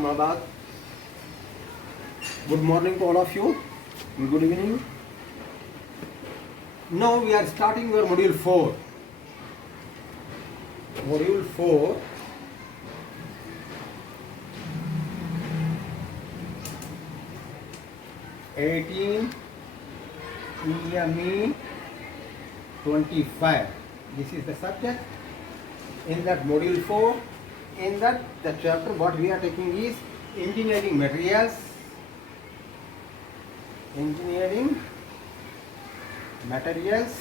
Ahmedabad. Good morning to all of you. Good evening. Now we are starting your module 4. Module 4. EME 25. This is the subject. In that module 4, in that the chapter what we are taking is engineering materials. Engineering materials.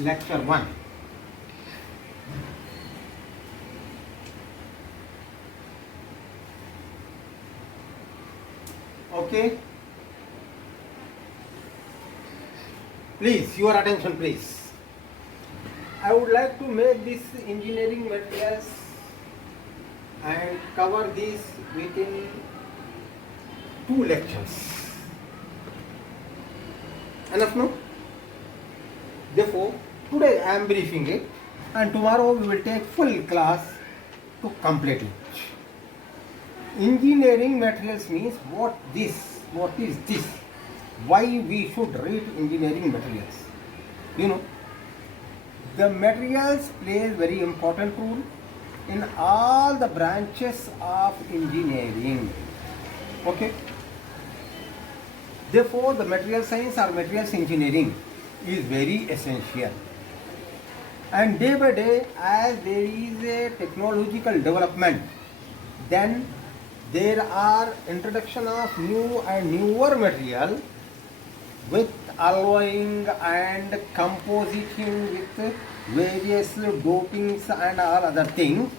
Lecture 1. Okay. Please, your attention please. I would like to make this engineering materials and cover this within 2 lectures. Enough now? Therefore, today I am briefing it and tomorrow we will take full class to complete it. Engineering materials means what is this? Why we should read engineering materials? You know, the materials plays very important role in all the branches of engineering. Okay. Therefore, the material science or materials engineering is very essential. And day by day, as there is a technological development, then there are introduction of new and newer material with alloying and compositing with various dopings and all other things,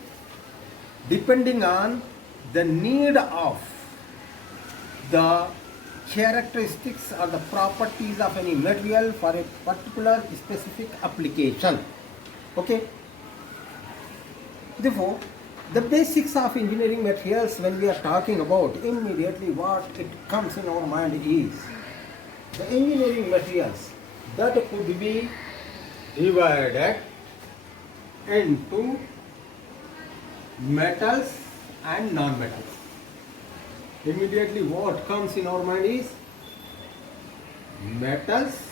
depending on the need of the characteristics or the properties of any material for a particular specific application. Okay. Therefore, the basics of engineering materials, when we are talking about, immediately what it comes in our mind is the engineering materials that could be divided into metals and non-metals. Immediately what comes in our mind is metals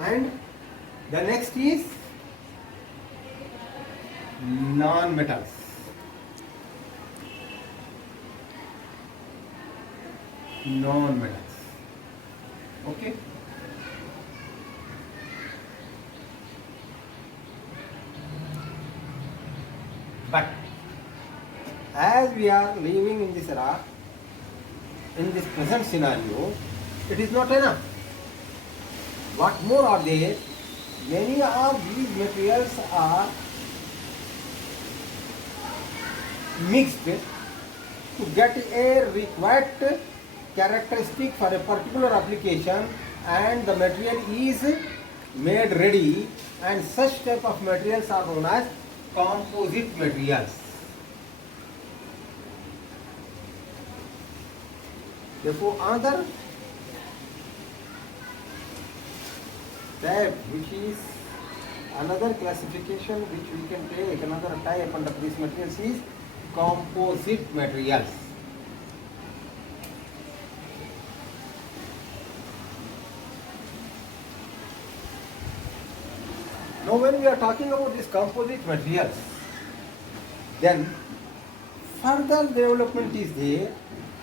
and the next is non-metals. Non-metals. Okay. But as we are living in this era, in this present scenario, it is not enough. What more are there? Many of these materials are mixed to get a required characteristic for a particular application, and the material is made ready, and such type of materials are known as composite materials. Therefore, another type, which is another classification which we can take, another type under these materials is composite materials. Now when we are talking about these composite materials, then further development is there,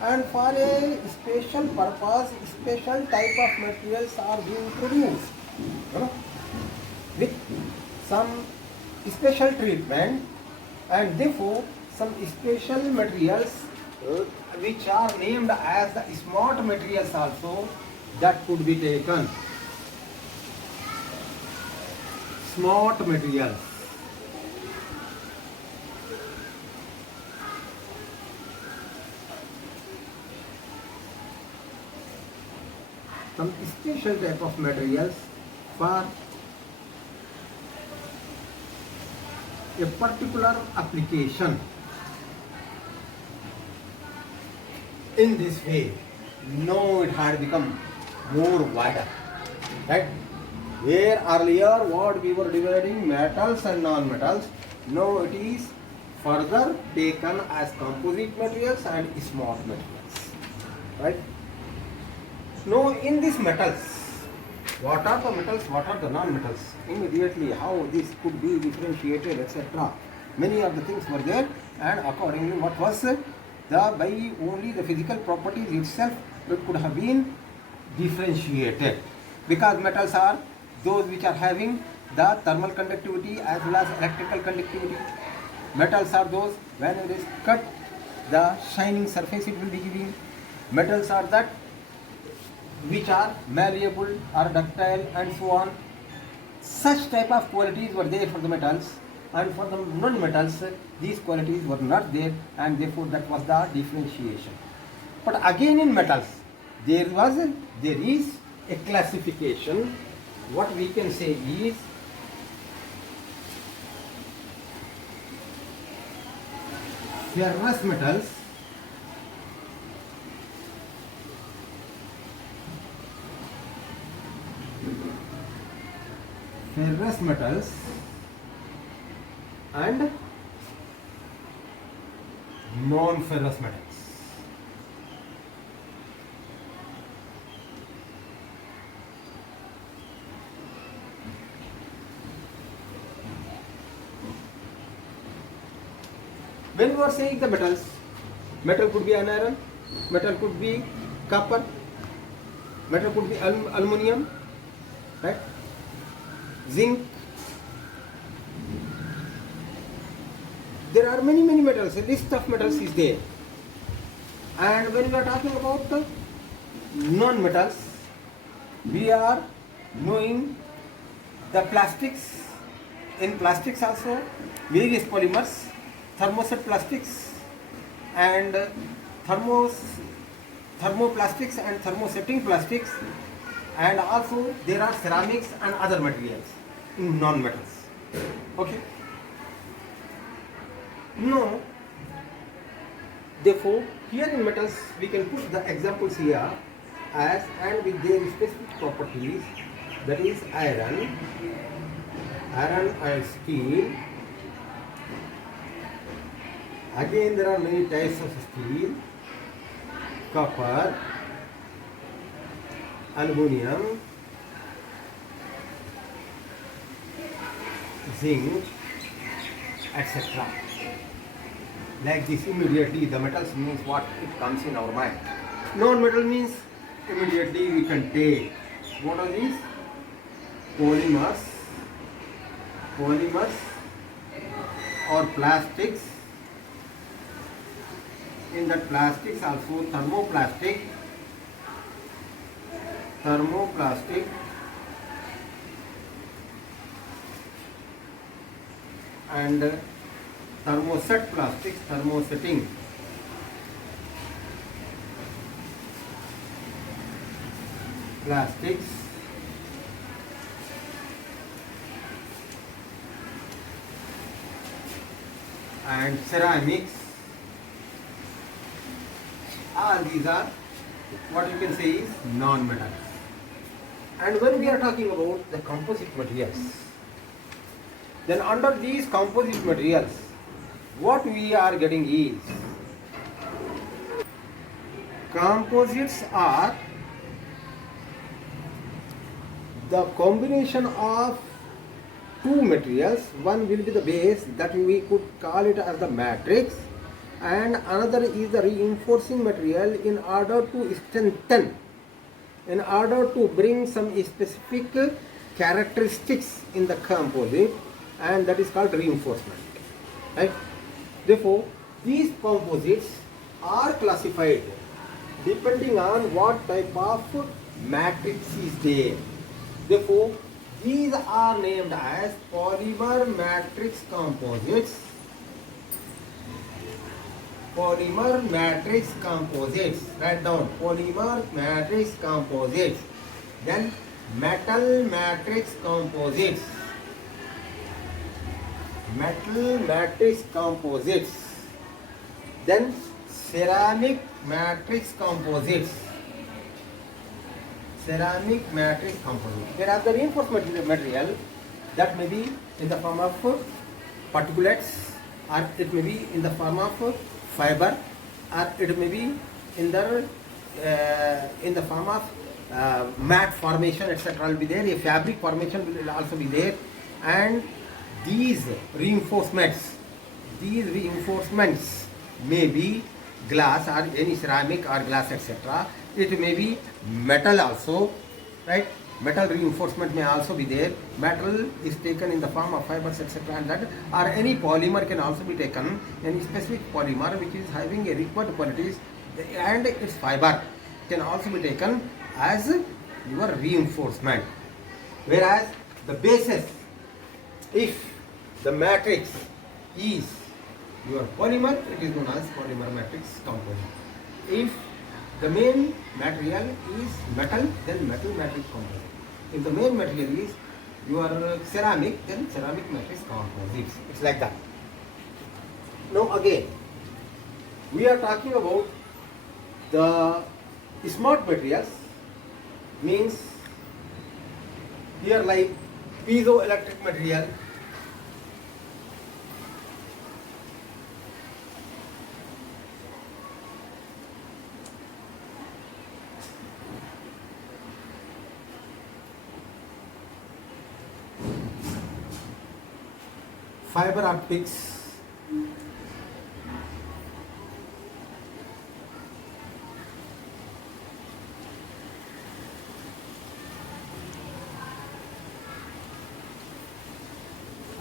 and for a special purpose, special type of materials are being produced, with some special treatment, and therefore some special materials which are named as the smart materials also, that could be taken. Smart materials. Some special type of materials for a particular application. in this way. Now it had become more wider, right? Where earlier what we were dividing metals and non-metals, now it is further taken as composite materials and smart materials, right? Now in these metals, what are the metals, what are the non-metals? Immediately how this could be differentiated, etc. Many of the things were there, and accordingly what was the by only the physical properties itself it could have been differentiated, because metals are those which are having the thermal conductivity as well as electrical conductivity. Metals are those when it is cut, the shining surface it will be giving. Metals are that which are malleable or ductile and so on. Such type of qualities were there for the metals, and for the non-metals these qualities were not there, and therefore that was the differentiation. But again in metals there is a classification. What we can say is ferrous metals, and non-ferrous metals. When we are saying the metals, metal could be an iron, metal could be copper, metal could be aluminium, right? Zinc. There are many metals. A list of metals is there. And when we are talking about the non-metals, we are knowing the plastics. In plastics also, various polymers, thermoset plastics, and thermoplastics and thermosetting plastics, and also there are ceramics and other materials in non-metals. Okay. No. Therefore, here in metals we can put the examples here as and with their specific properties, that is iron and steel. Again there are many types of steel, copper, aluminium, zinc, etc. Like this, immediately the metals means what it comes in our mind. Non-metal means immediately we can take what are these? Polymers or plastics. In that plastics also thermoplastic and thermoset plastics, thermosetting plastics, and ceramics. All these are what you can say is non-metals. And when we are talking about the composite materials, then under these composite materials, what we are getting is composites are the combination of two materials. One will be the base, that we could call it as the matrix, and another is the reinforcing material in order to strengthen, in order to bring some specific characteristics in the composite, and that is called reinforcement, right? Therefore, these composites are classified depending on what type of matrix is there. Therefore, these are named as polymer matrix composites. Polymer matrix composites. Write down polymer matrix composites. Then metal matrix composites. Metal matrix composites. Then ceramic matrix composites. Ceramic matrix composites. Whereas the reinforcement material that may be in the form of particulates, or it may be in the form of fiber, or it may be in the form of mat formation, etc. will be there. A fabric formation will also be there, and these reinforcements may be glass or any ceramic or glass, etc. It may be metal also, right? Metal reinforcement may also be there. Metal is taken in the form of fibers, etc. and that, or any polymer can also be taken, any specific polymer which is having a required qualities, and its fiber can also be taken as your reinforcement. Whereas the basis, if the matrix is your polymer, it is known as polymer matrix composite. If the main material is metal, then metal matrix composite. If the main material is your ceramic, then ceramic matrix composites. It's like that. Now again, we are talking about the smart materials, means here like piezoelectric material, fiber optics,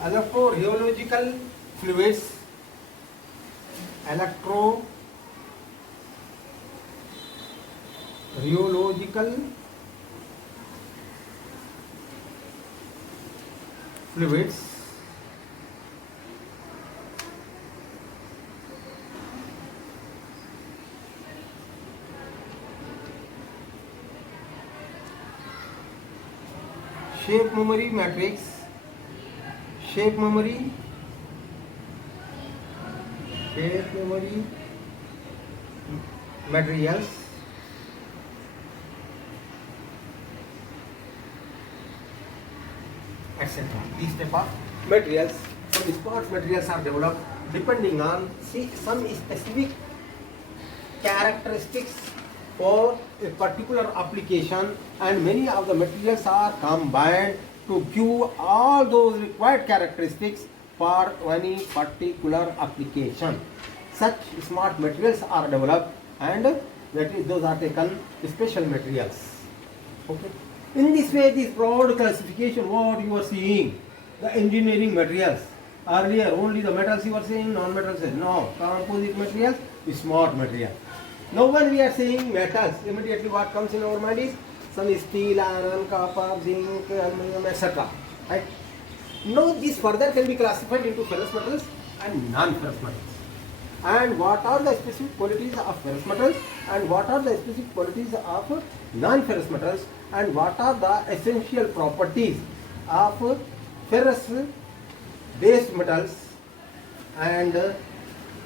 electro-rheological fluids, electro-rheological fluids, shape memory matrix, shape memory materials, etc. These type of materials, some sports materials are developed depending on some specific characteristics for a particular application, and many of the materials are combined to give all those required characteristics for any particular application. Such smart materials are developed, and those are taken special materials. Okay. In this way, this broad classification, what you are seeing, the engineering materials. Earlier, only the metals you were saying, non-metals. No, composite materials, smart material. Now, when we are saying metals, immediately what comes in our mind is some steel, iron, copper, zinc, aluminum, etc. Right? Now, this further can be classified into ferrous metals and non-ferrous metals. And what are the specific qualities of ferrous metals, and what are the specific qualities of non-ferrous metals, and what are the essential properties of ferrous based metals, and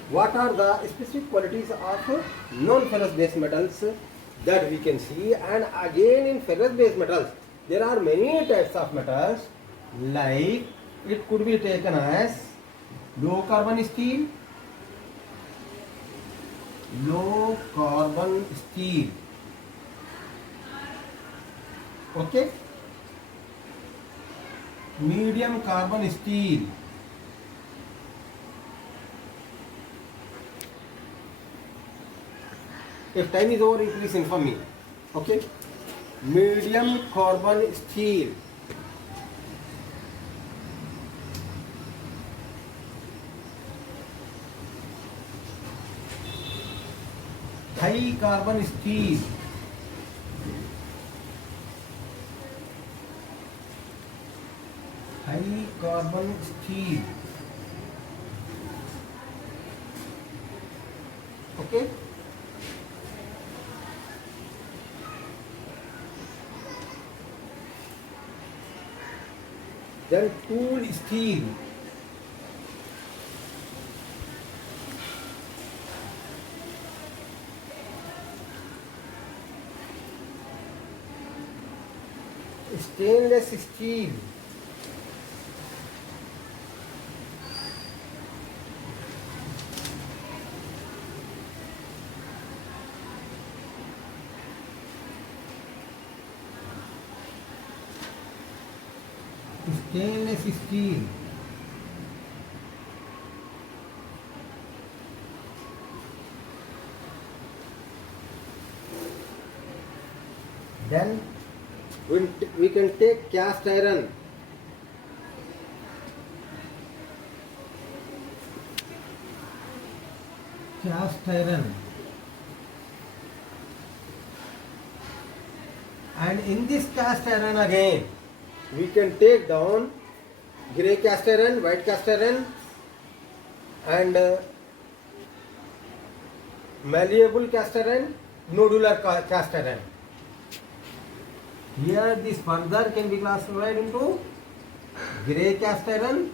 what are the specific qualities of non-ferrous based metals, that we can see. And again, in ferrous based metals there are many types of metals, like it could be taken as low carbon steel, okay, medium carbon steel, if time is over, please inform me. Okay, medium carbon steel, high carbon steel, okay. Then tool steel, stainless steel, stainless steel, then we can take cast iron, and in this cast iron again we can take down grey cast iron, white cast iron, and malleable cast iron, nodular cast iron. Here this further can be classified into grey cast iron,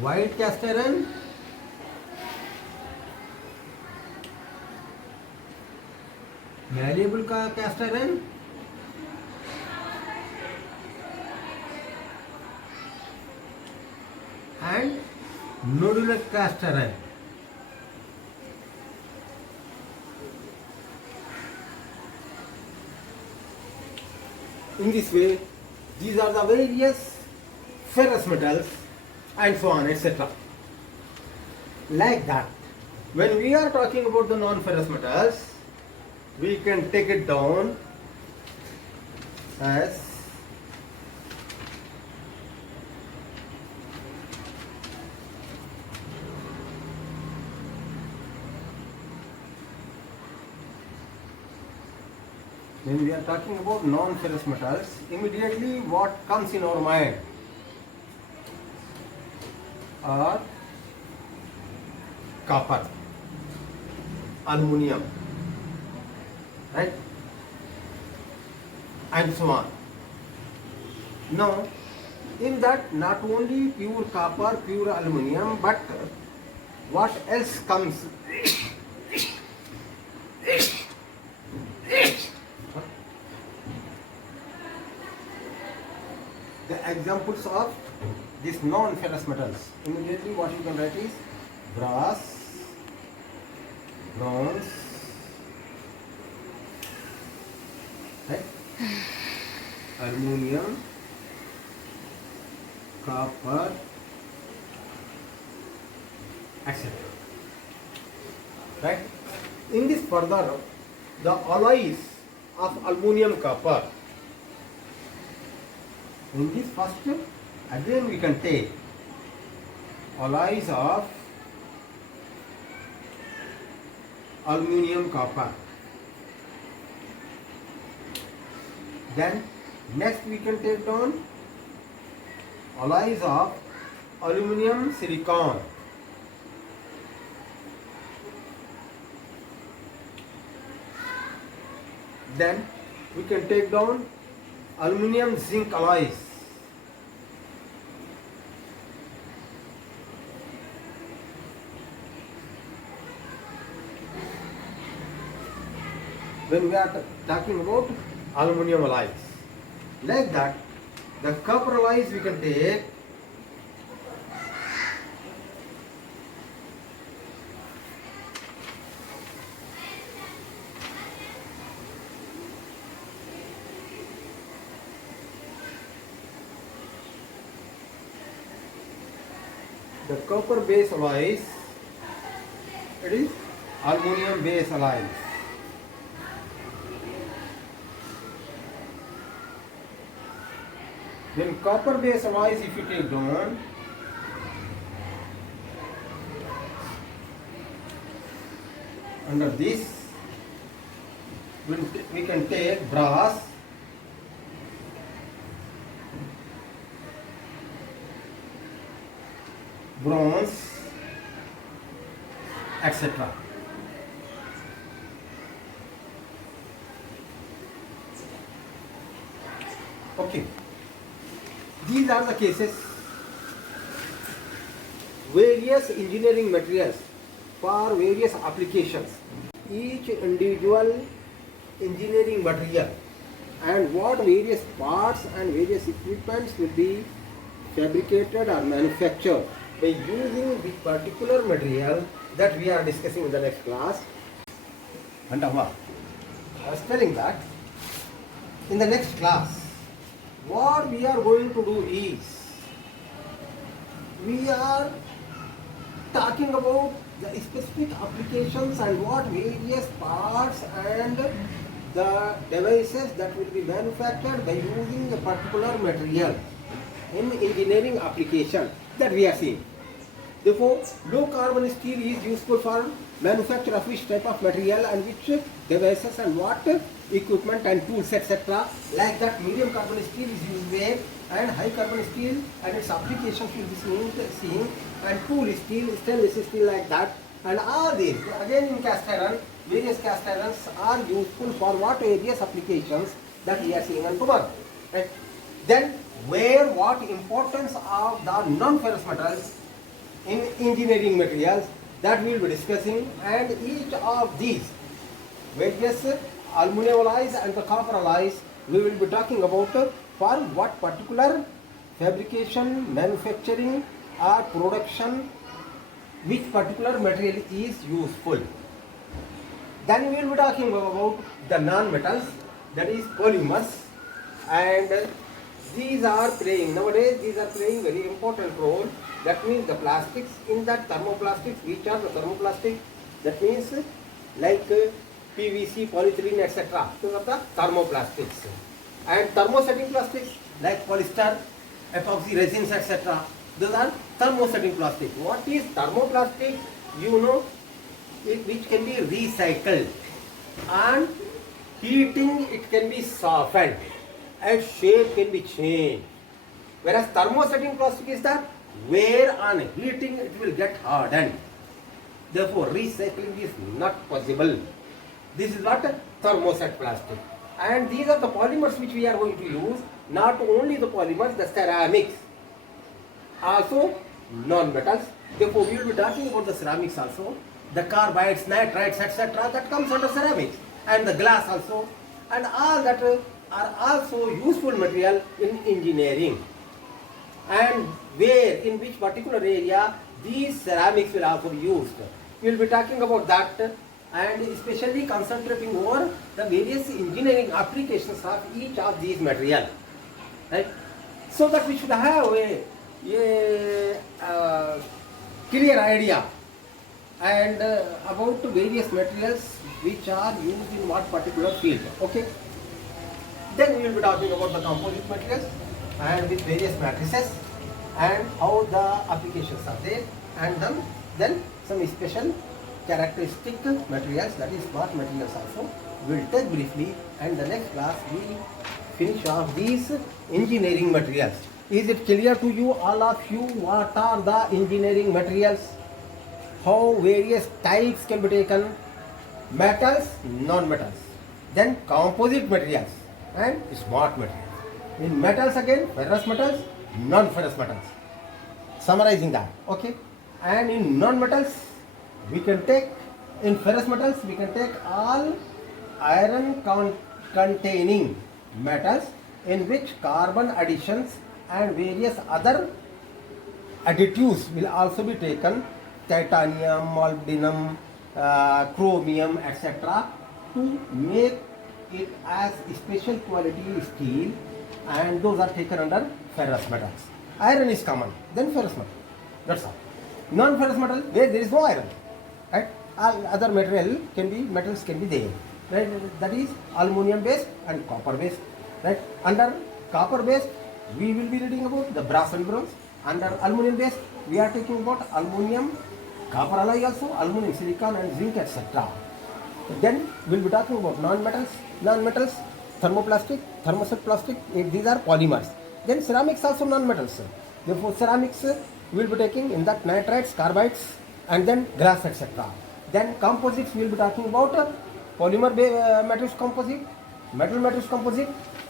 white cast iron, malleable cast iron, and nodular cast iron. In this way, these are the various ferrous metals and so on, etc. Like that. When we are talking about the non-ferrous metals, we can take it down as when we are talking about non-ferrous metals, immediately what comes in our mind are copper, aluminum, right, and so on. Now, in that not only pure copper, pure aluminum, but what else comes? The examples of these non-ferrous metals. Immediately what you can write is brass, bronze, right? Aluminum, copper, etc. Right? In this further, the alloys of aluminum copper. In this first, again we can take alloys of aluminum copper. Then next we can take down alloys of aluminum silicon. Then we can take down aluminum zinc alloys. When we are talking about aluminum alloys, like that, the copper alloys we can take the copper base alloys, it is aluminum base alloys. Then copper base alloys if you take down, under this we can take brass, bronze, etc. Okay, these are the cases. Various engineering materials for various applications. Each individual engineering material and what various parts and various equipments will be fabricated or manufactured by using the particular material that we are discussing in the next class. And I was telling that in the next class, what we are going to do is, we are talking about the specific applications and what various parts and the devices that will be manufactured by using a particular material in engineering application that we are seeing. Therefore, low carbon steel is useful for manufacture of which type of material and which devices and what equipment and tools, etc. Like that, medium carbon steel is used where, and high carbon steel and its applications will be seen, and tool steel, stainless steel, like that. And all these, again in cast iron, various cast irons are useful for what various applications that we are seeing on tomorrow. Right? Then, where what importance of the non-ferrous metals in engineering materials that we will be discussing, and each of these various aluminum alloys and the copper alloys we will be talking about for what particular fabrication, manufacturing or production which particular material is useful. Then we will be talking about the non-metals, that is polymers, and these are playing, nowadays these are playing very important role. That means the plastics in that thermoplastics, which are the thermoplastic, that means like PVC, polyethylene, etc. Those are the thermoplastics. And thermosetting plastics like polyester, epoxy resins, etc. Those are thermosetting plastic. What is thermoplastic? You know, which can be recycled, and heating it can be softened and shape can be changed. Whereas thermosetting plastic is that where on heating it will get hardened. Therefore, recycling is not possible. This is what thermoset plastic. And these are the polymers which we are going to use. Not only the polymers, the ceramics, also non-metals. Therefore, we will be talking about the ceramics also. The carbides, nitrites, etc. that comes under ceramics, and the glass also, and all that are also useful material in engineering. And where, in which particular area these ceramics will also be used. We will be talking about that, and especially concentrating over the various engineering applications of each of these materials. Right? So that we should have a clear idea and about various materials which are used in what particular field. Okay. Then we will be talking about the composite materials and with various matrices and how the applications are there, and then some special characteristic materials, that is smart materials also we will take briefly, and the next class we finish off these engineering materials. Is it clear to you, all of you, what are the engineering materials? How various types can be taken? Metals, non-metals. Then composite materials and smart materials. In metals again, ferrous metals, non-ferrous metals. Summarizing that, okay? And in non-metals, we can take, in ferrous metals, we can take all iron containing metals in which carbon additions and various other additives will also be taken, titanium, molybdenum, chromium, etc. to make it as special quality steel, and those are taken under ferrous metals. Iron is common, then ferrous metal. That's all. Non-ferrous metal, where there is no iron. Right? All other metals can be there. Right? That is aluminum based and copper based. Right? Under copper based, we will be reading about the brass and bronze. Under aluminum based, we are talking about aluminum, copper alloy also, aluminum, silicon and zinc, etc. Then we will be talking about non-metals, thermoplastic, thermoset plastic, these are polymers. Then ceramics also non-metals. Therefore, ceramics we will be taking in that nitrites, carbides, and then glass, etc. Then composites we will be talking about polymer matrix composite, metal matrix composite,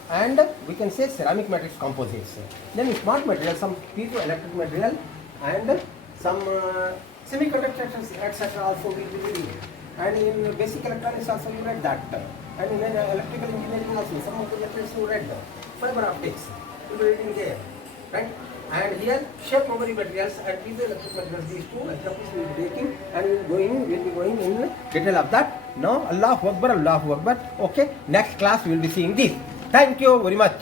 and we can say ceramic matrix composites. Then smart materials, some piezoelectric material and some semiconductors, etc. also we will be reading. And in basic electronics also we read that. And in electrical engineering also, some of the lectures you read fiber optics. You will read in there, right? And here shape memory materials and piezoelectric materials. These two examples we will be taking and we will be going in detail of that. Now, Allahu Akbar, Allahu Akbar. Okay, next class we will be seeing this. Thank you very much.